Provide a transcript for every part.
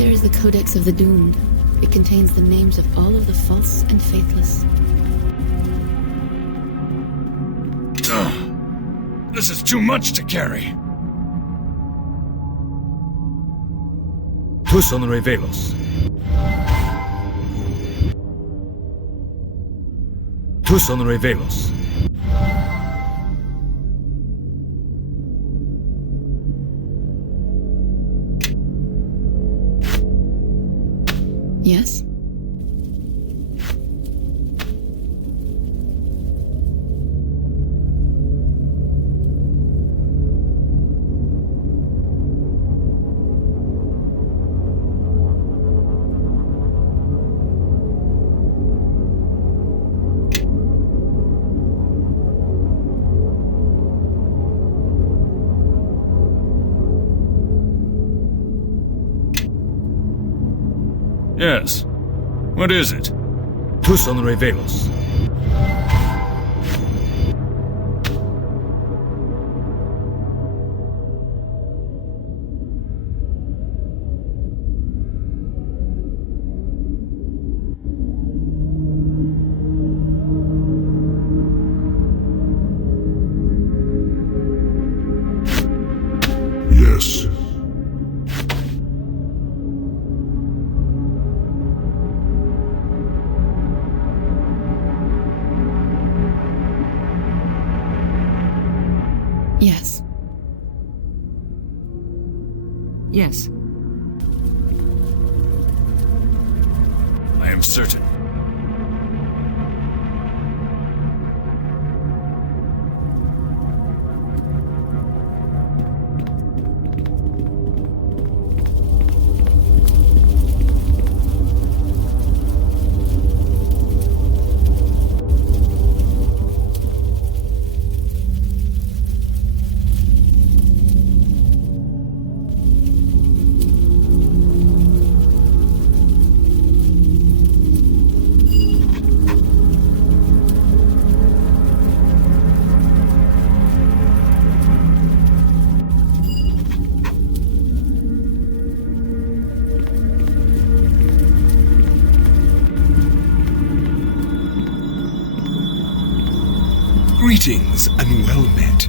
There is the Codex of the Doomed. It contains the names of all of the false and faithless. This is too much to carry. Tu son revelos. Tu son revelos. Yes? Yes. What is it? Tu son revelos. Yes. Yes. Yes. I am certain. Greetings and well met.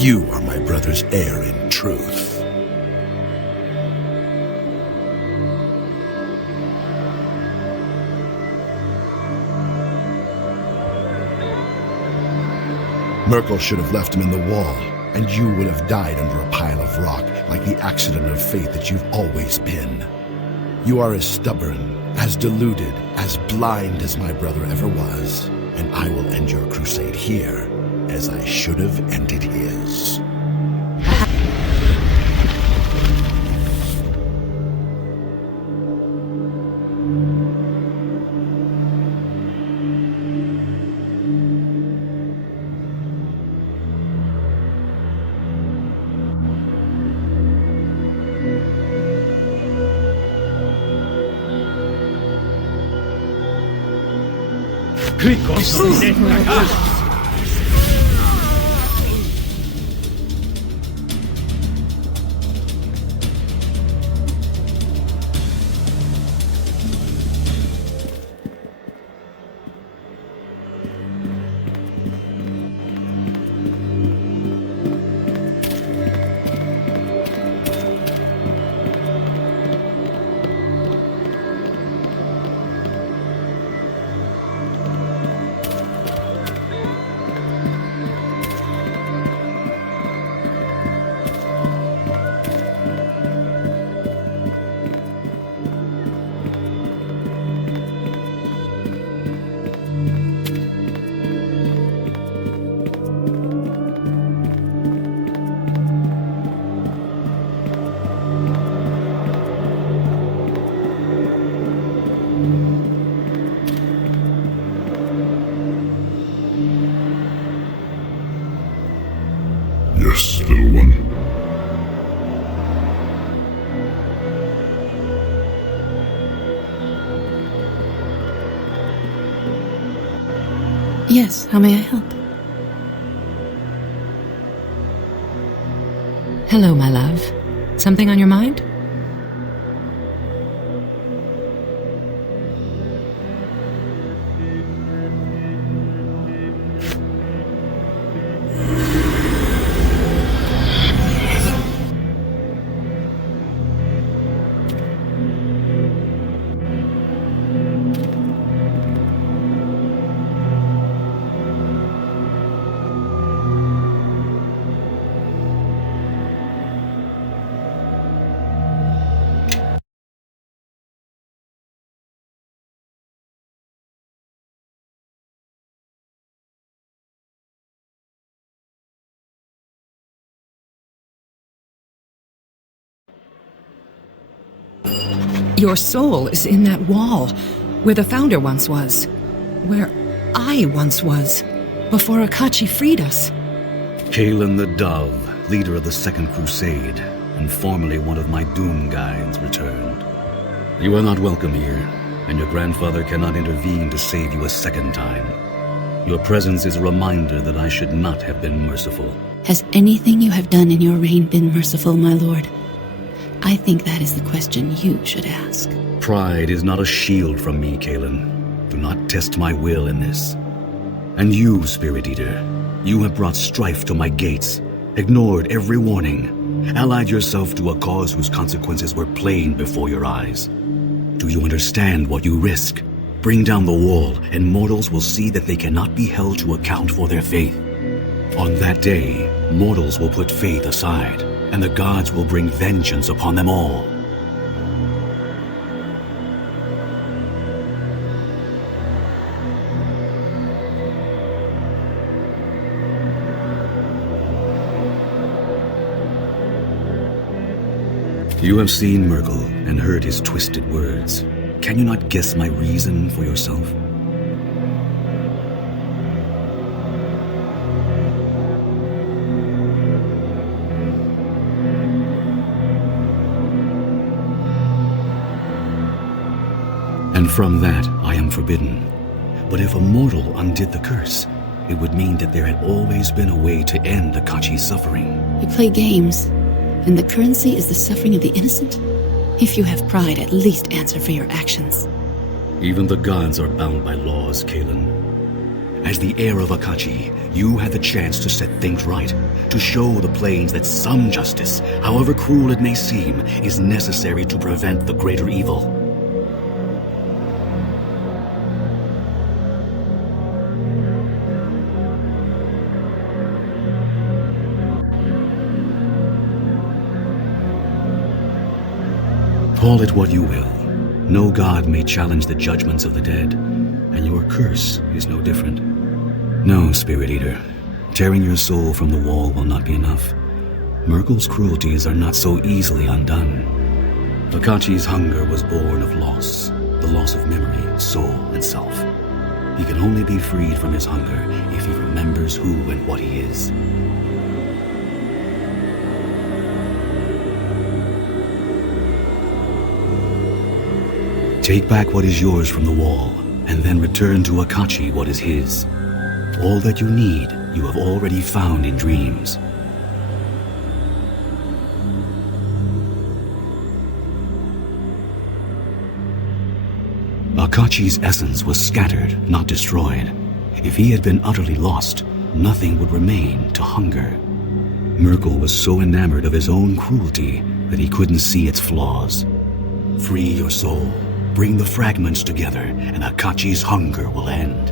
You are my brother's heir in truth. Merkel should have left him in the wall, and you would have died under a pile of rock, like the accident of fate that you've always been. You are as stubborn, as deluded, as blind as my brother ever was, and I will end your crusade here, as I should have ended his. Yes, little one. Yes, how may I help? Hello, my love. Something on your mind? Your soul is in that wall, where the Founder once was. Where I once was, before Akachi freed us. Kaelin the Dove, leader of the Second Crusade, and formerly one of my Doom Guides, returned. You are not welcome here, and your grandfather cannot intervene to save you a second time. Your presence is a reminder that I should not have been merciful. Has anything you have done in your reign been merciful, my lord? I think that is the question you should ask. Pride is not a shield from me, Kaelin. Do not test my will in this. And you, Spirit Eater, you have brought strife to my gates, ignored every warning, allied yourself to a cause whose consequences were plain before your eyes. Do you understand what you risk? Bring down the wall, and mortals will see that they cannot be held to account for their faith. On that day, mortals will put faith aside, and the gods will bring vengeance upon them all. You have seen Merkel and heard his twisted words. Can you not guess my reason for yourself? And from that, I am forbidden. But if a mortal undid the curse, it would mean that there had always been a way to end Akachi's suffering. You play games, and the currency is the suffering of the innocent? If you have pride, at least answer for your actions. Even the gods are bound by laws, Kaelin. As the heir of Akachi, you had the chance to set things right, to show the plains that some justice, however cruel it may seem, is necessary to prevent the greater evil. Call it what you will. No god may challenge the judgments of the dead, and your curse is no different. No, Spirit Eater. Tearing your soul from the wall will not be enough. Merkel's cruelties are not so easily undone. Akachi's hunger was born of loss, the loss of memory, soul, and self. He can only be freed from his hunger if he remembers who and what he is. Take back what is yours from the wall, and then return to Akachi what is his. All that you need, you have already found in dreams. Akachi's essence was scattered, not destroyed. If he had been utterly lost, nothing would remain to hunger. Merkel was so enamored of his own cruelty that he couldn't see its flaws. Free your soul. Bring the fragments together, and Akachi's hunger will end.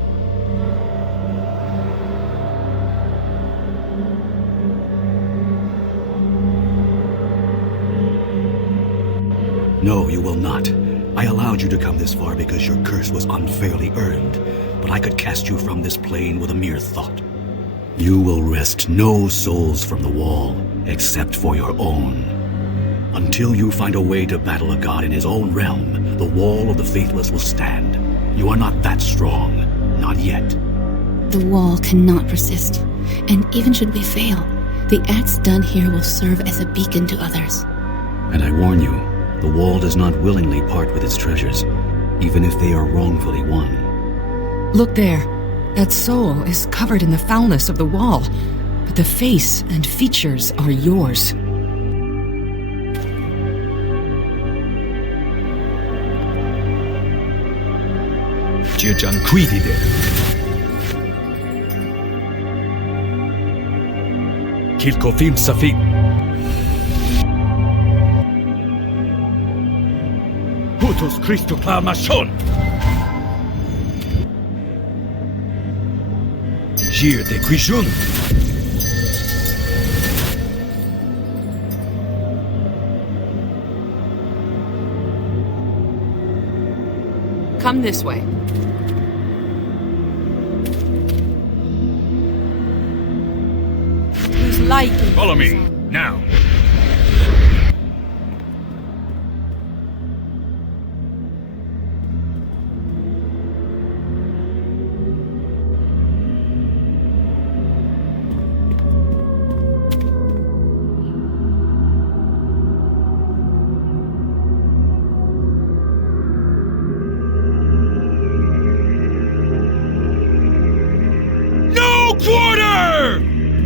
No, you will not. I allowed you to come this far because your curse was unfairly earned, but I could cast you from this plane with a mere thought. You will wrest no souls from the wall, except for your own. Until you find a way to battle a god in his own realm, the wall of the faithless will stand. You are not that strong. Not yet. The wall cannot persist, and even should we fail, The acts done here will serve as a beacon to others. And I warn you, the wall does not willingly part with its treasures, even if they are wrongfully won. Look there. That soul is covered in the foulness of the wall, but the face and features are yours. Reunited. Kilkofim Safin. Hutus Christu Klamashon. Jir de Quishun. Come this way. Whose light? Follow me, now.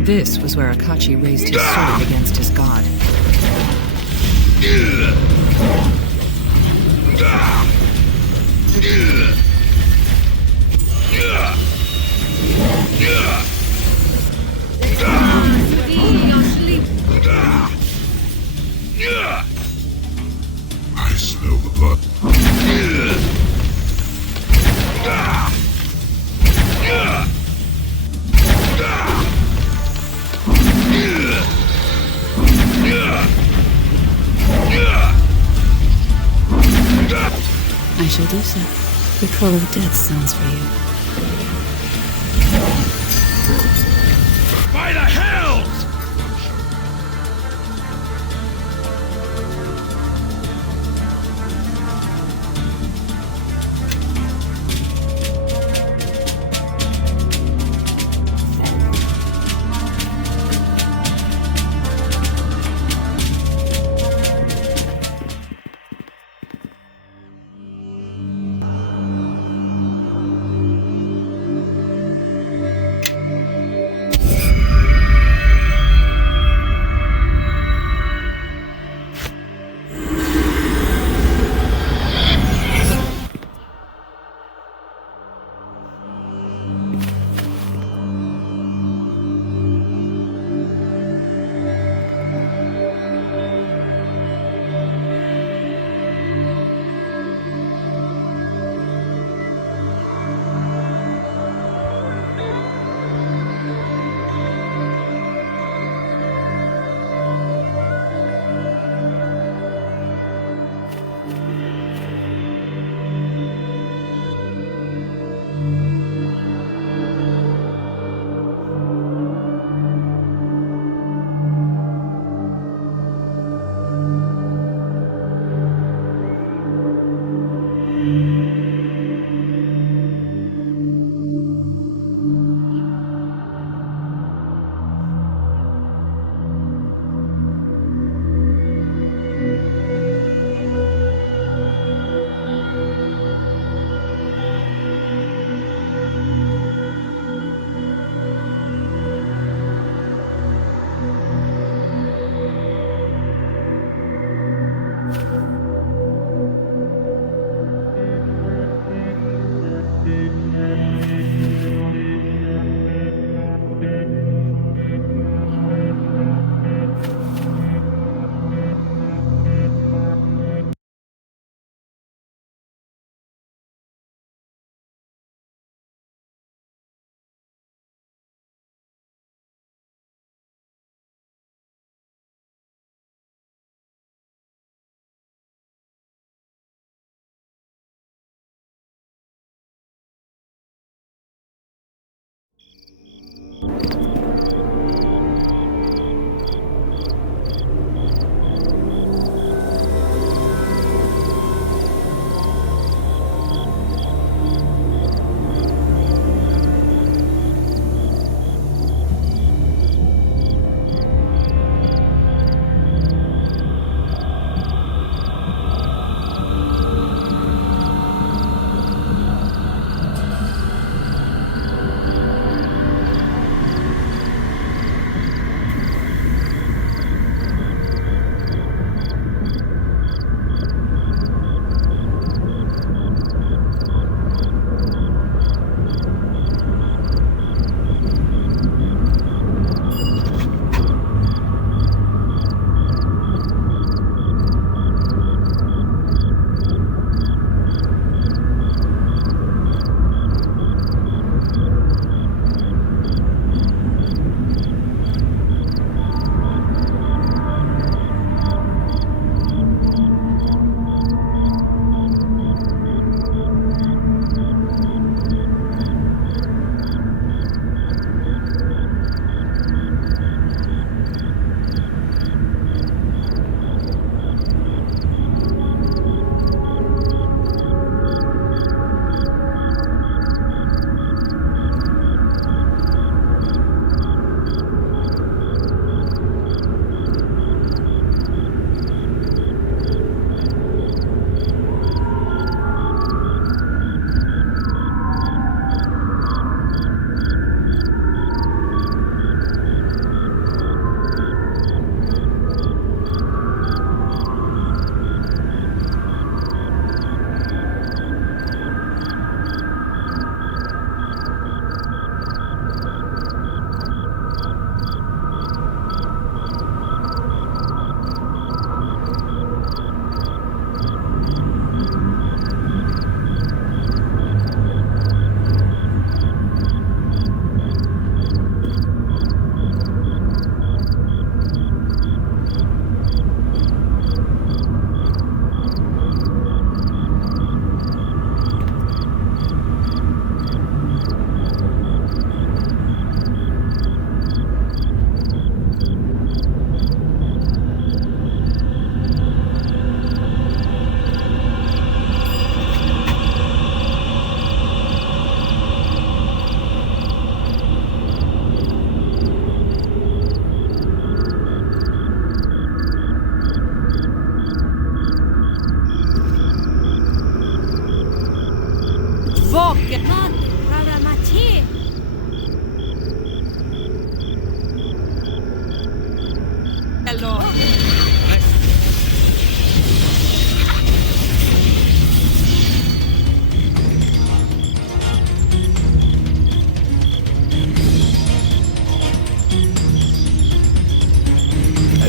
This was where Akachi raised his sword against his god. I smell the blood. I shall do so. The call of death sounds for you. By the hells!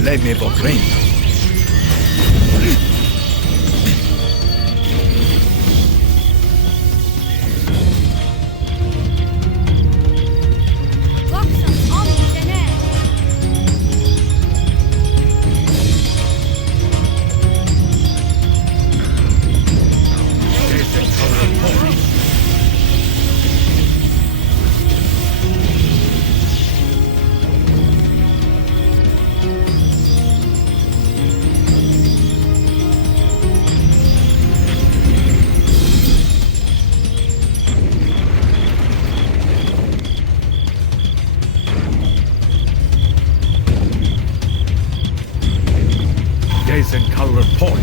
Leme Vogren. Report.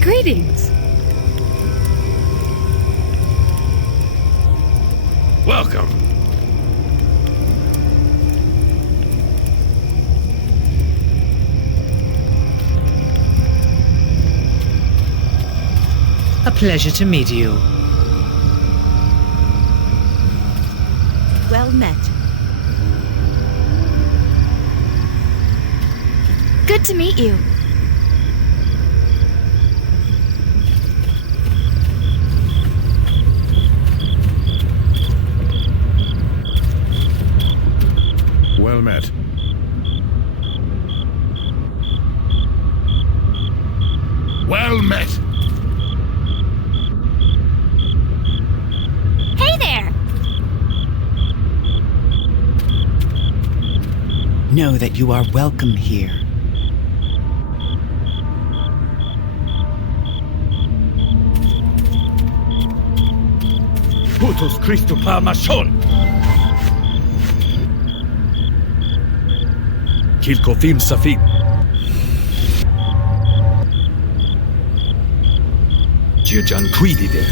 Greetings. Welcome. A pleasure to meet you. Well met. Good to meet you. Well met. Well met. Know that you are welcome here. Putus Christo Palmachon. Kilkofim Safim. Jirjan Quidide.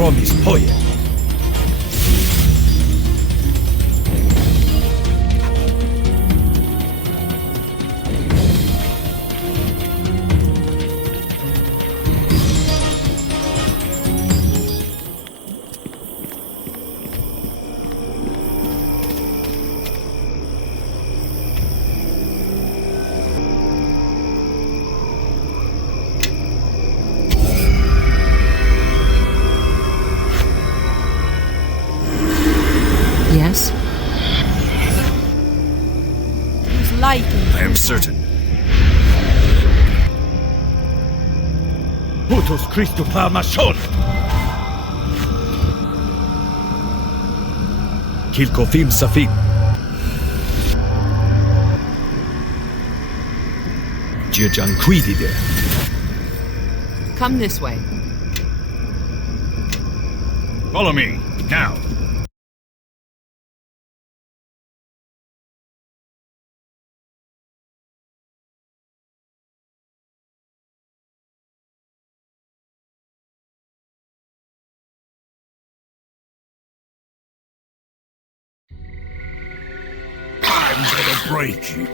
Cromis Poye. Yes? Whose light I am certain. Putus Christo Palmachon. Kilkofim Safim. Jirjan Quidide. Come this way. Follow me, now. I'm gonna break you.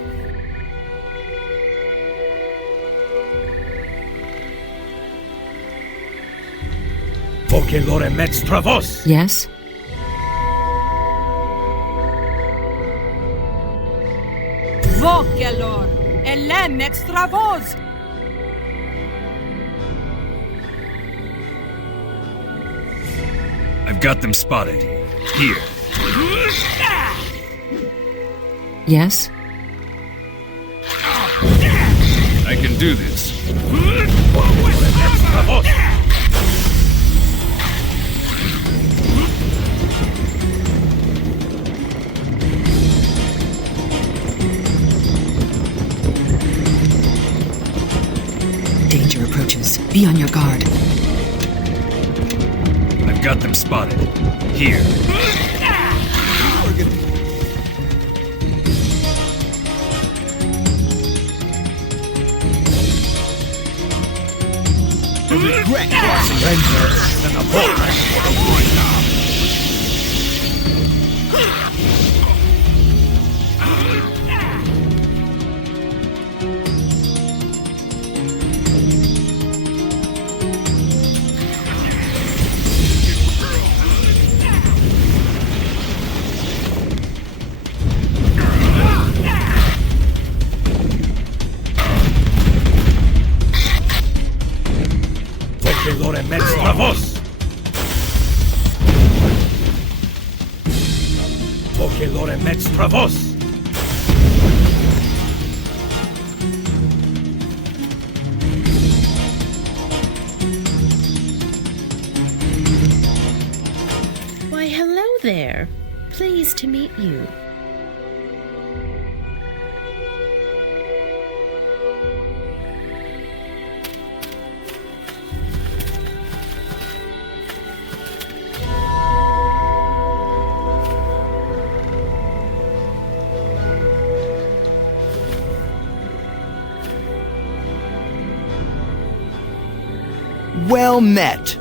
Voce lore metz travos. Yes? Voce Lorne, elem extra vos. I've got them spotted. Here. Yes? I can do this. Be on your guard. I've got them spotted. Here. Regret surrender and a bolt. Lorne Metstravos! Poke Lorne Metstravos! Why, hello there. Pleased to meet you. Well met.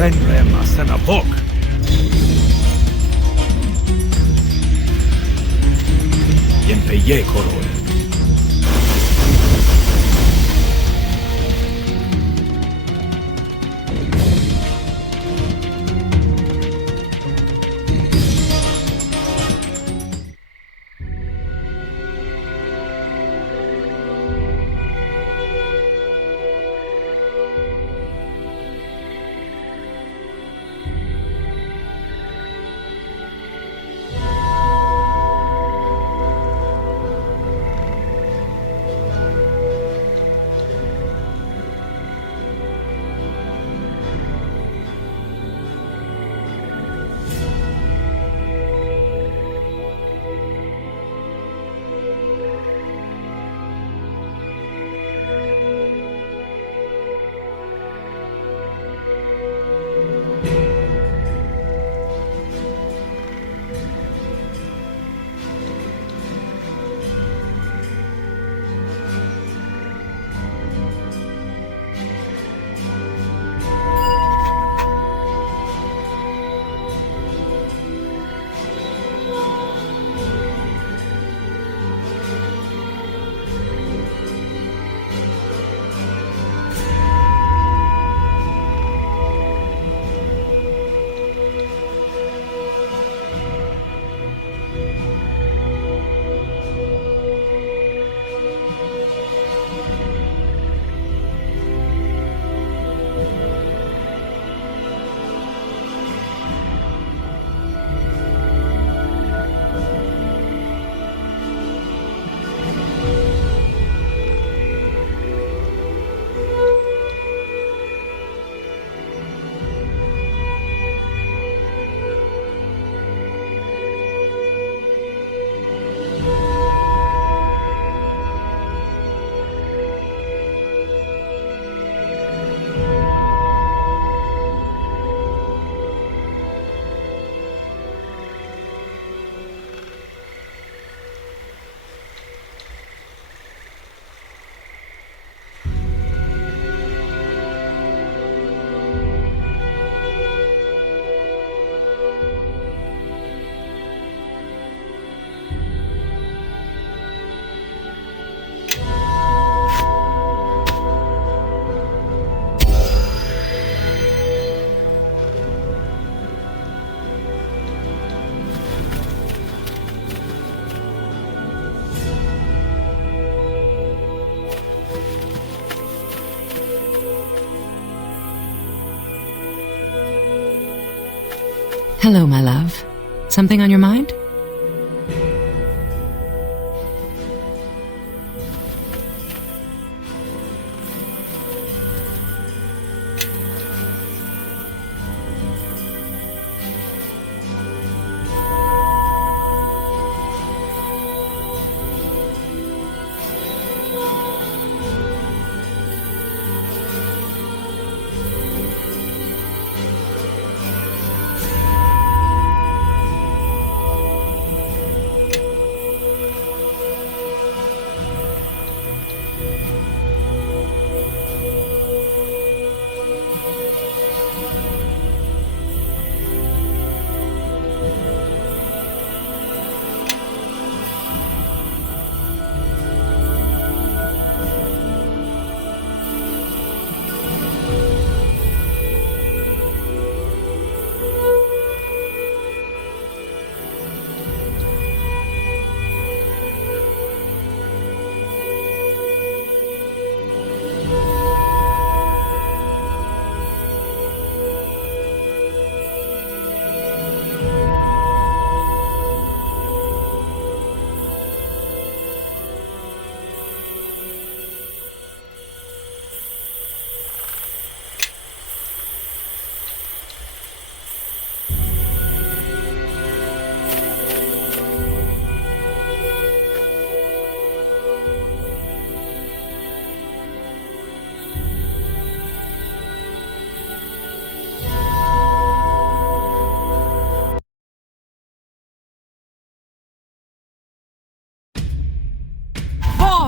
Renre Masenabok! Yempeye Korol! Hello, my love. Something on your mind?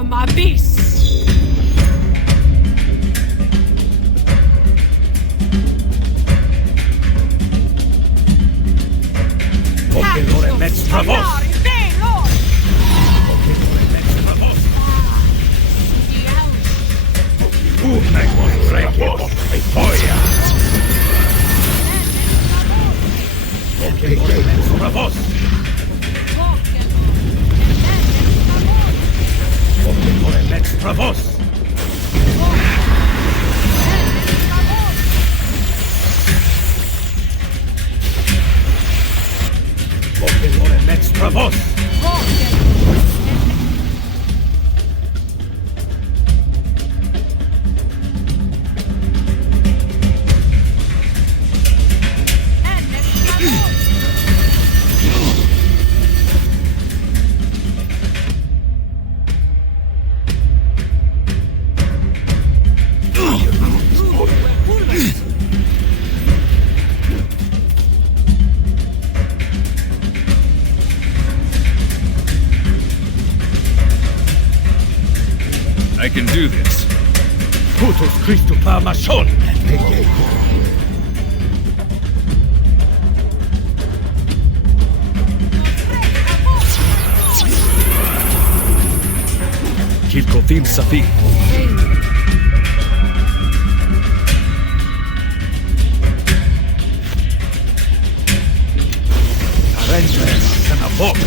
My beast! Poche Lorne Metz Travos! Poche Lorne Metz Travos! Unegos Travos! Epoia! Poche Lorne Metz Travos! Poche Lorne Metz Travos! Poche Lorne Metz Travos! I can do this. Putus Christu Parmachon! Kilkothim Safiya. Arendre Sanavok!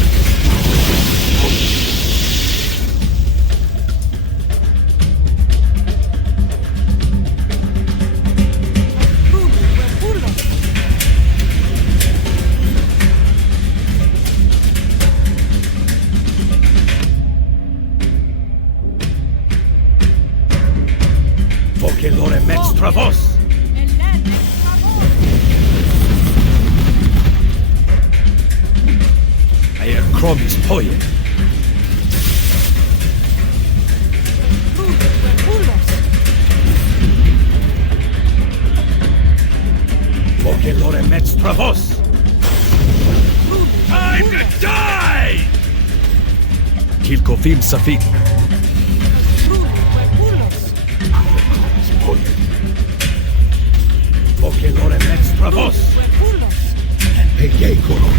Poche Lorne Metz Travos! Aer Chromis Poie! Poche Lorne Metz Travos! Time to die! Kilkothim Safiya. Poche Lorne Metz Travos! Pegecolo!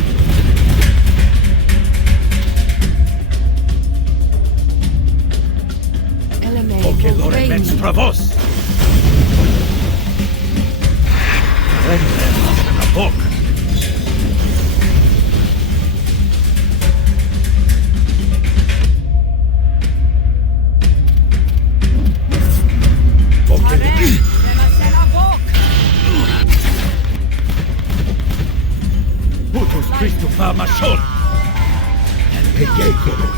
Poche Lorne Metz Travos! Rendre Sanavok! Putus Christopher Mashol. And Pegekoro.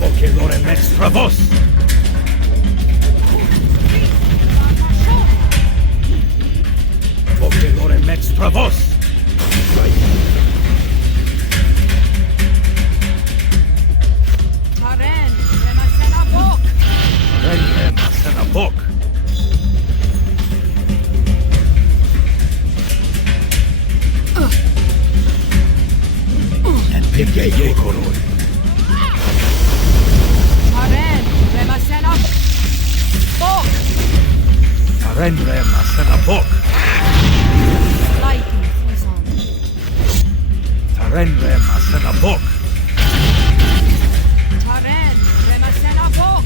Voce Lorne extra vos. Voce Lorne extra vos. Taren, remasena bok. Taren, remasena bok. And Pegekoro. Taren, remasena bok. Taren, remasena bok. Lighting Fuzon. Taren, remasena bok. Taren, remasena bok.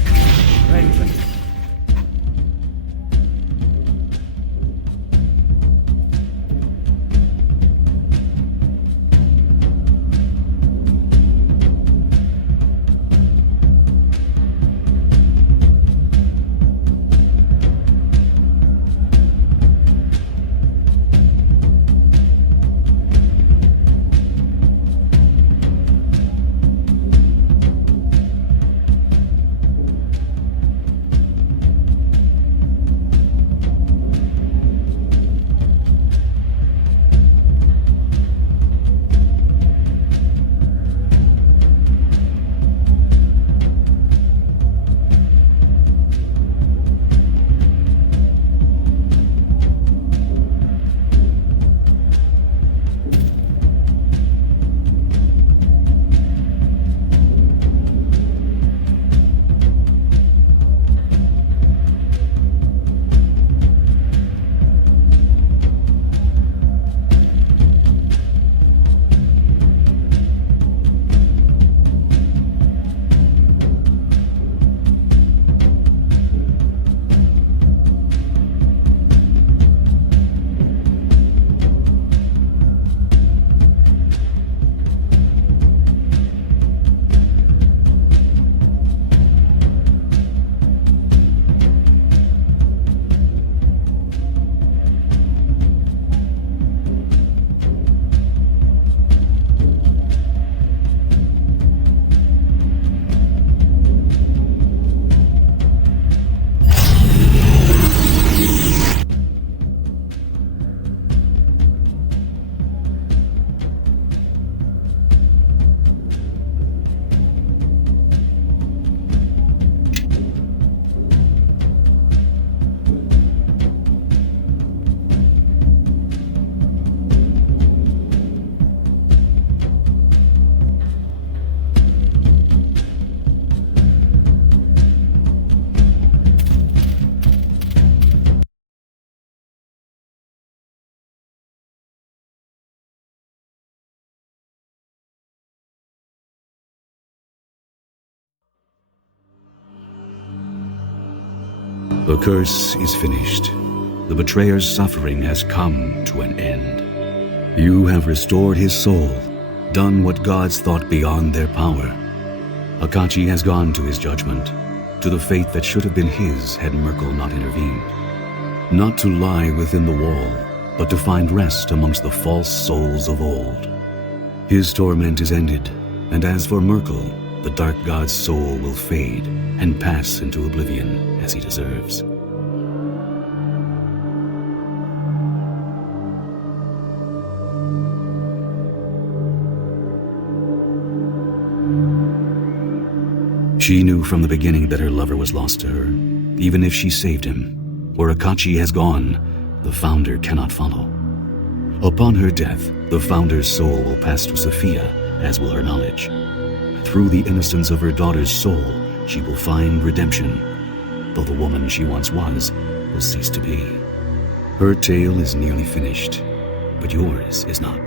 The curse is finished. The betrayer's suffering has come to an end. You have restored his soul, done what gods thought beyond their power. Akachi has gone to his judgment, to the fate that should have been his had Merkel not intervened. Not to lie within the wall, but to find rest amongst the false souls of old. His torment is ended, and as for Merkel, the dark god's soul will fade and pass into oblivion as he deserves. She knew from the beginning that her lover was lost to her, even if she saved him. Where Akachi has gone, the Founder cannot follow. Upon her death, the Founder's soul will pass to Safiya, as will her knowledge. Through the innocence of her daughter's soul, she will find redemption, though the woman she once was will cease to be. Her tale is nearly finished, but yours is not.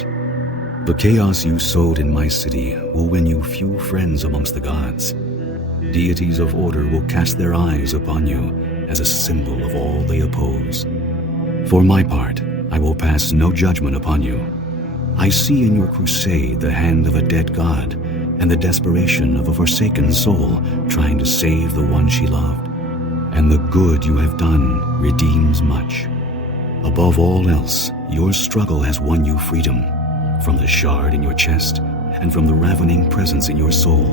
The chaos you sowed in my city will win you few friends amongst the gods. Deities of order will cast their eyes upon you as a symbol of all they oppose. For my part, I will pass no judgment upon you. I see in your crusade the hand of a dead god and the desperation of a forsaken soul trying to save the one she loved. And the good you have done redeems much. Above all else, your struggle has won you freedom from the shard in your chest and from the ravening presence in your soul.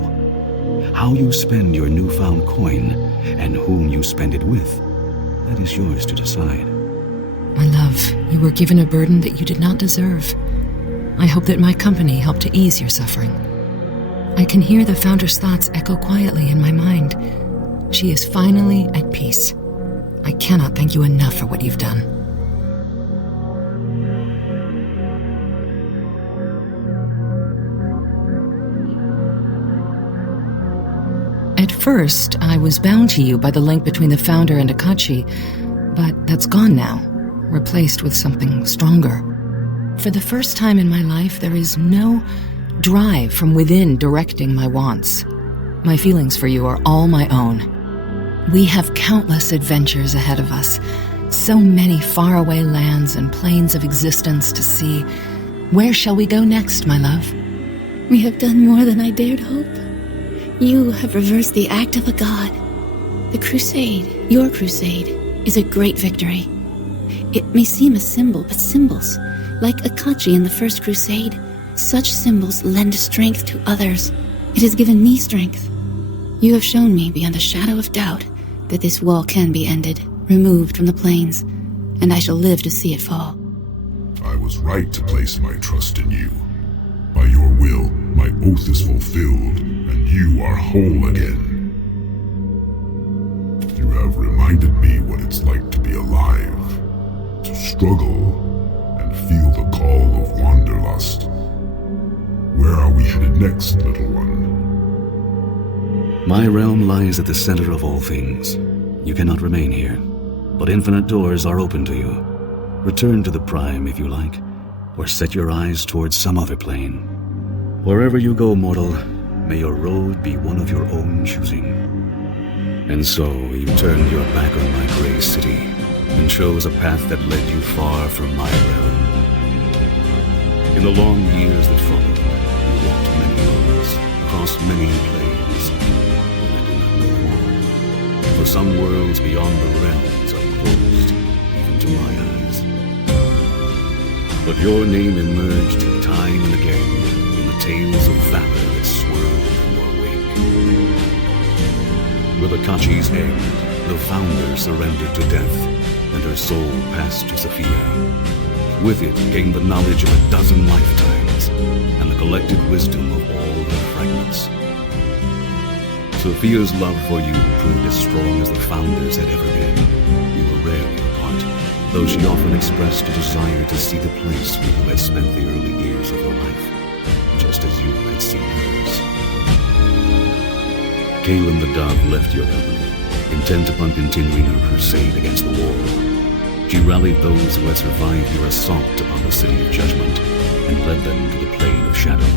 How you spend your newfound coin and whom you spend it with, that is yours to decide. My love, you were given a burden that you did not deserve. I hope that my company helped to ease your suffering. I can hear the Founder's thoughts echo quietly in my mind. She is finally at peace. I cannot thank you enough for what you've done. At first, I was bound to you by the link between the Founder and Akachi, but that's gone now, replaced with something stronger. For the first time in my life, there is no drive from within directing my wants. My feelings for you are all my own. We have countless adventures ahead of us, so many faraway lands and planes of existence to see. Where shall we go next, my love? We have done more than I dared hope. You have reversed the act of a god. The crusade, your crusade, is a great victory. It may seem a symbol, but symbols, like Akachi in the First Crusade, such symbols lend strength to others. It has given me strength. You have shown me beyond a shadow of doubt that this wall can be ended, removed from the plains, and I shall live to see it fall. I was right to place my trust in you. By your will, my oath is fulfilled, and you are whole again. You have reminded me what it's like to be alive, to struggle, and feel the call of wanderlust. Where are we headed next, little one? My realm lies at the center of all things. You cannot remain here, but infinite doors are open to you. Return to the Prime if you like, or set your eyes towards some other plane. Wherever you go, mortal, may your road be one of your own choosing. And so you turned your back on my gray city, and chose a path that led you far from my realm. In the long years that followed, you walked many roads, across many plains, and I do not know them all. For some worlds beyond the realms are closed, even to my eyes. But your name emerged time and again in the tales of valor that swirled in your wake. With Akachi's end, the Founder surrendered to death, and her soul passed to Safiya. With it came the knowledge of a dozen lifetimes, and the collected wisdom of all her fragments. Safiya's love for you proved as strong as the Founder's had ever been. You were rarely apart, though she often expressed a desire to see the place where you had spent the early years of her life, just as you had seen hers. Kaelin the Dove left your company, intent upon continuing her crusade against the wall. She rallied those who had survived your assault upon the City of Judgment and led them to the Plane of Shadow,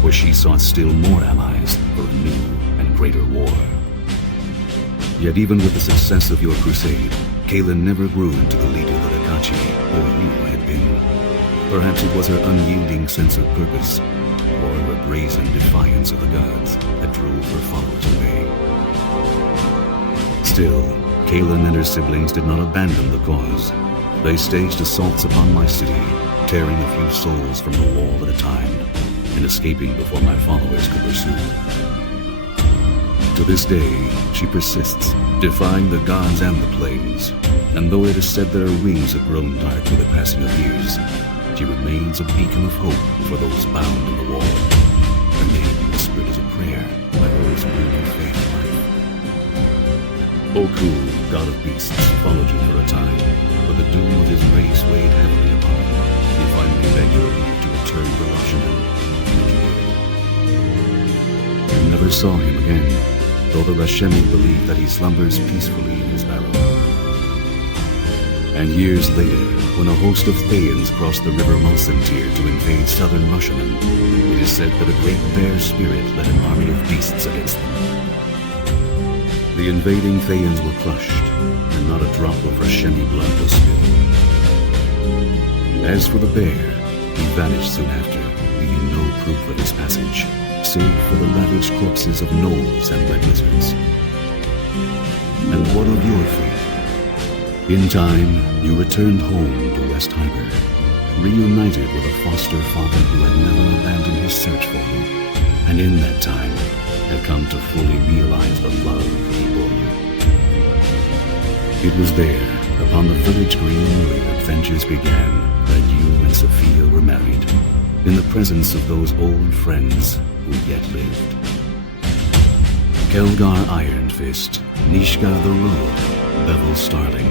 where she sought still more allies for a new and greater war. Yet even with the success of your crusade, Kaelin never grew into the leader that Akachi or you had been. Perhaps it was her unyielding sense of purpose, or her brazen defiance of the gods that drove her followers away. Still, Kaelin and her siblings did not abandon the cause. They staged assaults upon my city, tearing a few souls from the wall at a time, and escaping before my followers could pursue. To this day, she persists, defying the gods and the plains, and though it is said that her wings have grown dark with the passing of years, she remains a beacon of hope for those bound in the wall. Her name whispered as a prayer by those who really faith in life. Oku, god of beasts, followed you for a time, but the doom of his race weighed heavily upon him. He finally begged your leave to return to Rashomon, and you did. You never saw him again, though the Rashemi believe that he slumbers peacefully in his barrow. And years later, when a host of Thayans crossed the river Mulsantir to invade southern Rashomon, it is said that a great bear spirit led an army of beasts against them. The invading Thayans were crushed, and not a drop of Rashemi blood was spilled. As for the bear, He vanished soon after, leaving no proof of his passage, save for the ravaged corpses of gnolls and red lizards. And what of your fate? In time, you returned home to West Harbor, reunited with a foster father who had never abandoned his search for you, and in that time had come to fully realize the love he bore you. It was there, upon the village green where your adventures began, that you and Safiya were married, in the presence of those old friends who yet lived. Kelgar Ironfist, Nishka the Road, Bevel Starling.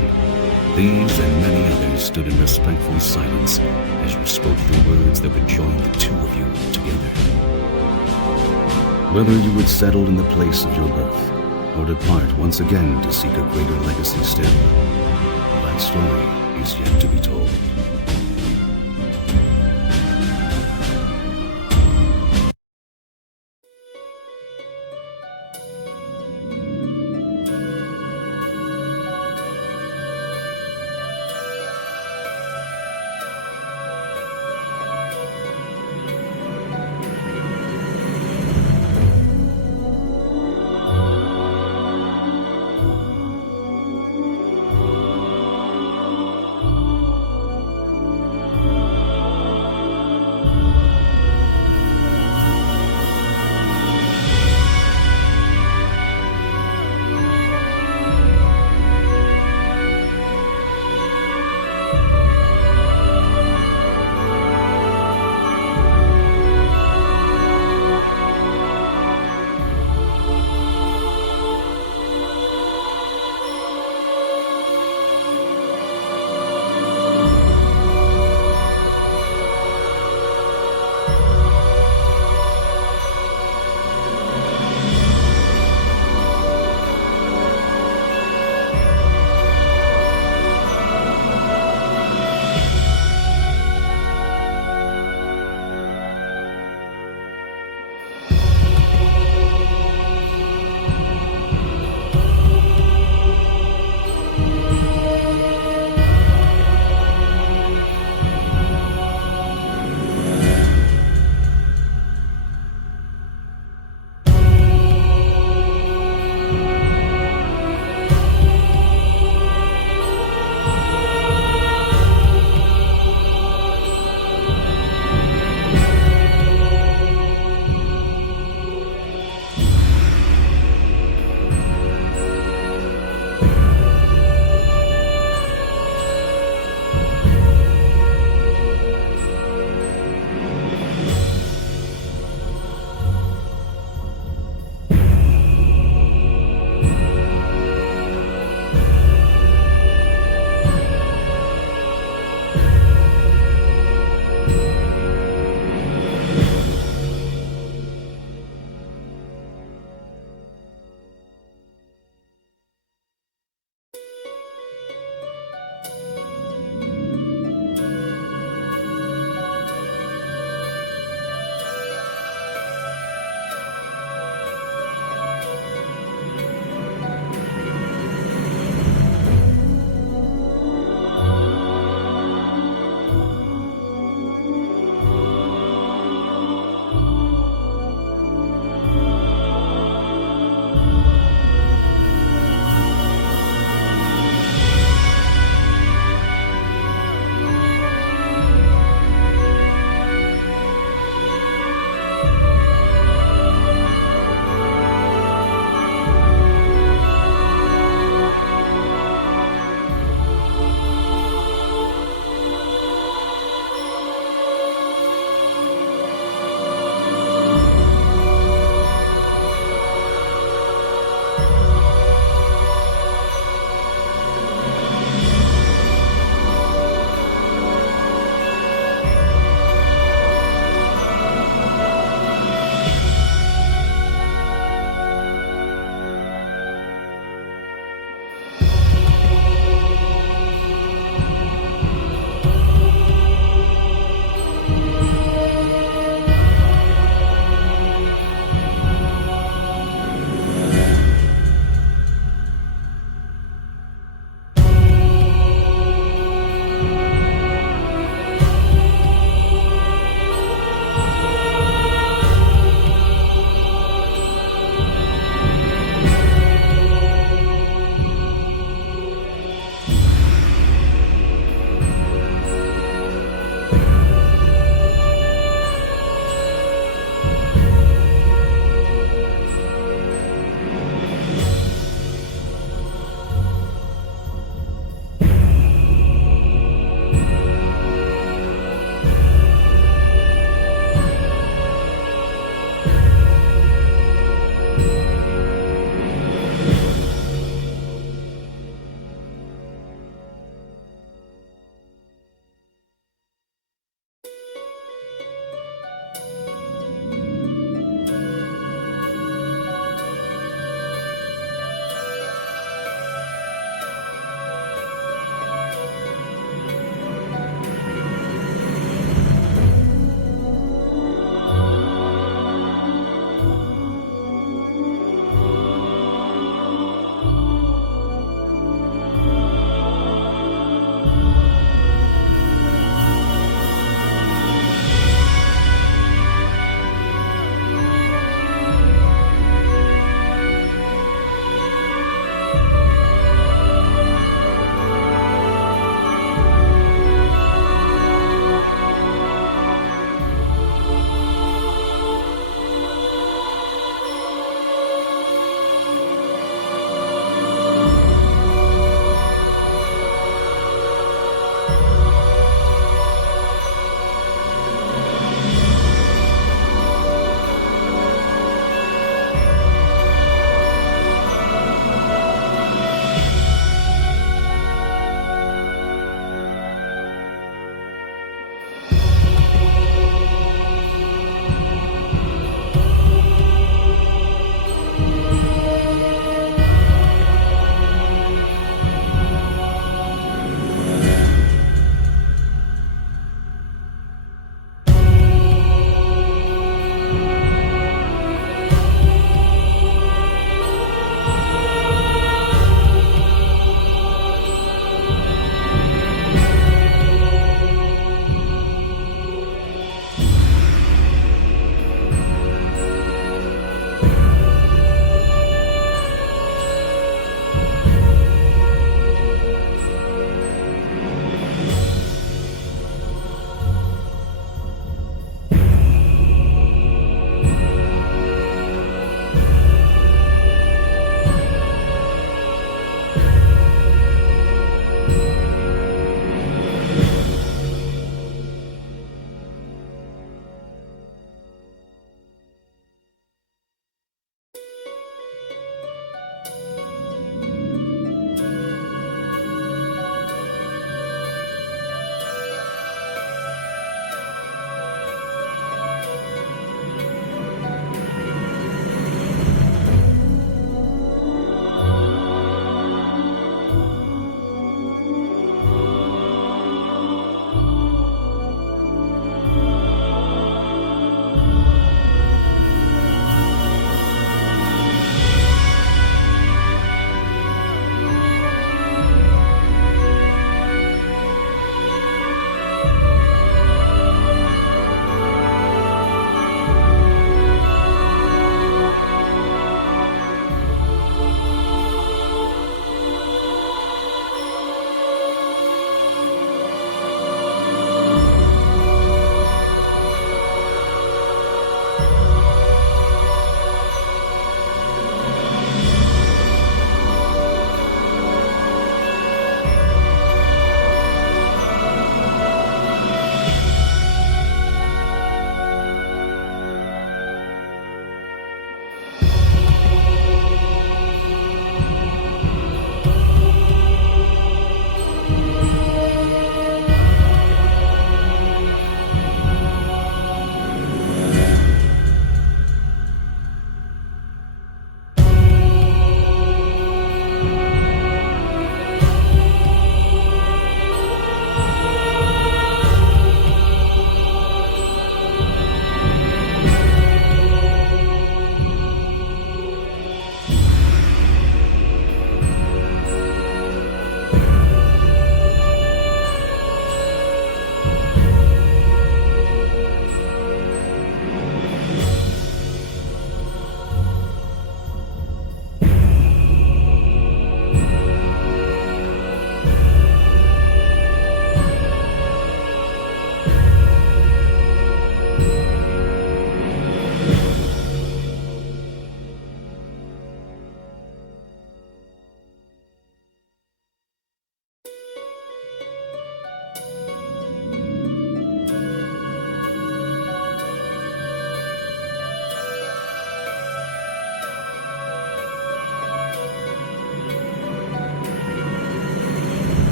These and many others stood in respectful silence as you spoke the words that would join the two of you together. Whether you would settle in the place of your birth, or depart once again to seek a greater legacy still, that story is yet to be told.